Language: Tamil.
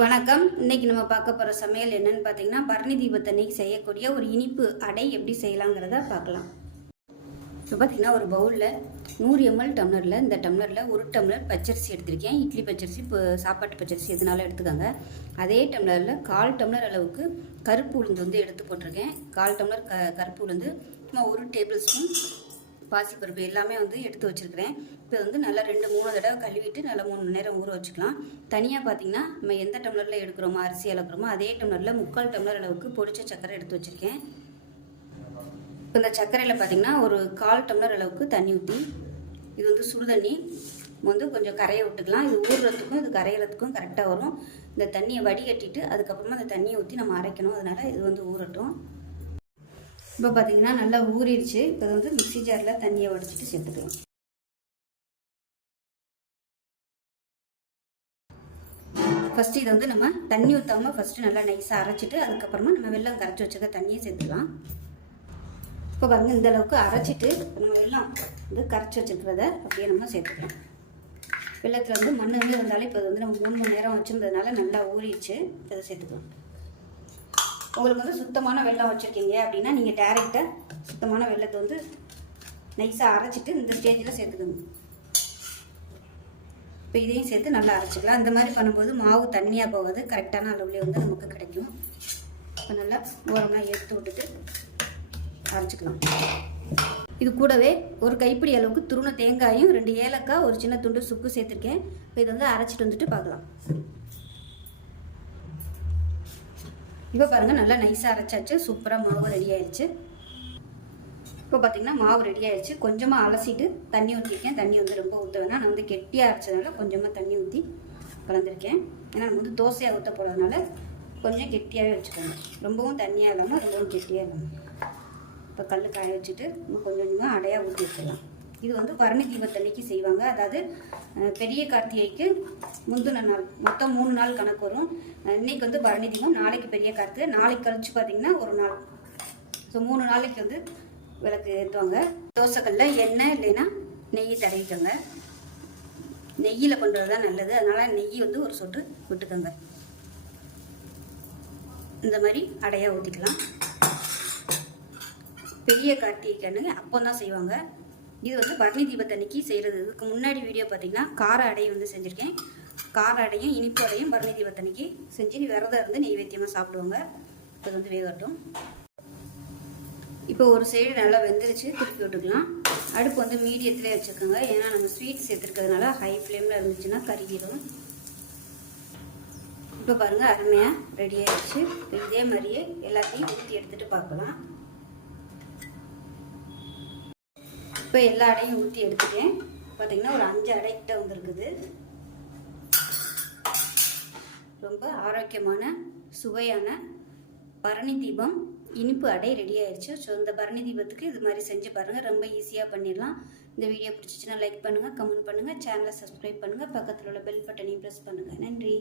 வணக்கம். இன்னைக்கு நம்ம பார்க்க போகிற சமையல் என்னன்னு பார்த்தீங்கன்னா, பரணி தீபத்தன்னைக்கு செய்யக்கூடிய ஒரு இனிப்பு அடை எப்படி செய்யலாங்கிறத பார்க்கலாம். இப்போ பார்த்தீங்கன்னா, ஒரு பவுலில் 100 ml டம்ளரில் இந்த டம்ளரில் 1 டம்ளர் பச்சரிசி எடுத்திருக்கேன். இட்லி பச்சரிசி, இப்போ சாப்பாட்டு பச்சரிசி எதுனாலும் எடுத்துக்கோங்க. அதே டம்ளரில் 1/4 டம்ளர் அளவுக்கு கருப்பு உளுந்து வந்து எடுத்து போட்டிருக்கேன். 1/4 டம்ளர் கருப்பு உளுந்து, சும்மா 1 டேபிள் ஸ்பூன் பாசிப்பருப்பு எல்லாமே வந்து எடுத்து வச்சுருக்கிறேன். இப்போ வந்து நல்லா 2-3 தடவை கழுவிட்டு நல்லா 3 மணி நேரம் ஊற வச்சுக்கலாம். தனியாக பார்த்திங்கன்னா நம்ம எந்த டம்ளரில் எடுக்கிறோமோ அரிசி அளக்குறோமோ அதே டம்ளரில் 3/4 டம்ளர் அளவுக்கு பொடிச்ச சர்க்கரை எடுத்து வச்சுருக்கேன். இப்போ இந்த சர்க்கரையில் பார்த்திங்கன்னா ஒரு 1/4 டம்ளர் அளவுக்கு தண்ணி ஊற்றி, இது வந்து சுடு தண்ணி வந்து கொஞ்சம் கரைய விட்டுக்கலாம். இது ஊறுறதுக்கும் இது கரையிறதுக்கும் கரெக்டாக வரும். இந்த தண்ணியை வடிகட்டிட்டு அதுக்கப்புறமா அந்த தண்ணியை ஊற்றி நம்ம அரைக்கணும். அதனால் இது வந்து ஊறட்டும். இப்போ பார்த்தீங்கன்னா நல்லா ஊறிடுச்சு. இப்போ வந்து மிக்ஸி ஜாரில் தண்ணியை வடிச்சிட்டு சேர்த்துக்கலாம். ஃபஸ்ட்டு இதை வந்து நம்ம தண்ணி ஊற்றாமல் ஃபஸ்ட்டு நல்லா நைஸாக அரைச்சிட்டு அதுக்கப்புறமா நம்ம வெல்லம் கரைச்சி வச்சுக்க தண்ணியை சேர்த்துக்கலாம். இப்போ பாருங்கள், இந்த அளவுக்கு அரைச்சிட்டு நம்ம வெல்லம் வந்து கரைச்சி வச்சுருக்கிறத அப்படியே நம்ம சேர்த்துக்கலாம். வெள்ளத்தில் வந்து மண் வந்து வந்தாலும் இப்போ வந்து நம்ம 3 மணி நேரம் வச்சுருந்ததுனால நல்லா ஊறிடுச்சு. இதை சேர்த்துக்கலாம். உங்களுக்கு வந்து சுத்தமான வெல்லம் வச்சுருக்கீங்க அப்படின்னா நீங்கள் டேரெக்டாக சுத்தமான வெல்லத்தை வந்து நைஸாக அரைச்சிட்டு இந்த ஸ்டேஜில் சேர்த்துக்கணும். இப்போ இதையும் சேர்த்து நல்லா அரைச்சிக்கலாம். இந்த மாதிரி பண்ணும்போது மாவு தண்ணியாக போகாது, கரெக்டான அளவுலேயே வந்து நமக்கு கிடைக்கும். இப்போ நல்லா ஓரமாக எடுத்து விட்டுட்டு அரைச்சிக்கலாம். இது கூடவே ஒரு கைப்பிடி அளவுக்கு துருண தேங்காயும் 2 ஏலக்காய் ஒரு சின்ன துண்டு சுக்கு சேர்த்துருக்கேன். இப்போ இதை வந்து அரைச்சிட்டு வந்துட்டு பார்க்கலாம். இப்போ பாருங்கள், நல்லா நைஸாக அரைச்சாச்சு. சூப்பராக மாவு ரெடி ஆயிடுச்சு. இப்போ பார்த்தீங்கன்னா மாவு ரெடி ஆயிடுச்சு. கொஞ்சமாக அலசிட்டு தண்ணி ஊற்றிருக்கேன். தண்ணி வந்து ரொம்ப ஊற்ற வேணாம். நான் வந்து கெட்டியாக அரைச்சதுனால கொஞ்சமாக தண்ணி ஊற்றி கலந்துருக்கேன். ஏன்னா நம்ம வந்து தோசையாக ஊற்ற போகிறதுனால கொஞ்சம் கெட்டியாகவே வச்சுக்கோங்க. ரொம்பவும் தண்ணியாக இல்லாமல் ரொம்பவும் கெட்டியாக இல்லாமல். இப்போ கல் காய வச்சுட்டு நம்ம கொஞ்சம் கொஞ்சமாக அடையாக ஊற்றி வச்சிடலாம். இது வந்து பரணி தீபத்தன்னைக்கு செய்வாங்க. அதாவது பெரிய கார்த்திகைக்கு முந்தின நாள், மொத்தம் 3 நாள் கணக்கு வரும். இன்னைக்கு வந்து பரணி தீபம், நாளைக்கு பெரிய கார்த்திகை, நாளைக்கு கழிச்சு பார்த்தீங்கன்னா ஒரு நாள். ஸோ 3 நாளைக்கு வந்து விளக்கு ஏற்றுவாங்க. தோசைக்கல்ல எண்ணெய் இல்லைன்னா நெய் தடவிக்கோங்க. நெய்யில் பண்ணுறது தான் நல்லது. அதனால் நெய் வந்து ஒரு சொட்டு விட்டுக்கோங்க. இந்த மாதிரி அடையாக ஊற்றிக்கலாம். பெரிய கார்த்திகைக்கு அப்போ தான் செய்வாங்க. இது வந்து பரணி தீபத்தன்னைக்கு செய்கிறது. இதுக்கு முன்னாடி வீடியோ பார்த்தீங்கன்னா கார அடையும் வந்து செஞ்சுருக்கேன். கார அடையும் இனிப்பு அடையும் பரணி தீபத்தன்னைக்கு செஞ்சு விரதம் இருந்து நெய்வேத்தியமாக சாப்பிடுவாங்க. இது வந்து வேகட்டும். இப்போ ஒரு சைடு நல்லா வெந்துருச்சு, திருப்பி விட்டுக்கலாம். அடுப்பு வந்து மீடியத்திலே வச்சுக்கோங்க. ஏன்னா நம்ம ஸ்வீட் சேர்த்துருக்கிறதுனால ஹை ஃப்ளேமில் இருந்துச்சுன்னா கருகிடும். இப்போ பாருங்கள், அருமையாக ரெடி ஆகிடுச்சு. இப்போ இதே மாதிரியே எல்லாத்தையும் ஊற்றி எடுத்துகிட்டு பார்க்கலாம். இப்போ எல்லா அடையும் ஊற்றி எடுத்துட்டேன். பார்த்தீங்கன்னா ஒரு 5 அடைக்கிட்ட வந்துருக்குது. ரொம்ப ஆரோக்கியமான சுவையான பரணி தீபம் இனிப்பு அடை ரெடி ஆயிடுச்சு. ஸோ இந்த பரணி தீபத்துக்கு இது மாதிரி செஞ்சு பாருங்கள். ரொம்ப ஈஸியாக பண்ணிடலாம். இந்த வீடியோ பிடிச்சிச்சுன்னா லைக் பண்ணுங்கள், கமெண்ட் பண்ணுங்கள், சேனலை சப்ஸ்கிரைப் பண்ணுங்கள், பக்கத்தில் உள்ள பெல் பட்டனையும் ப்ரெஸ் பண்ணுங்கள். நன்றி.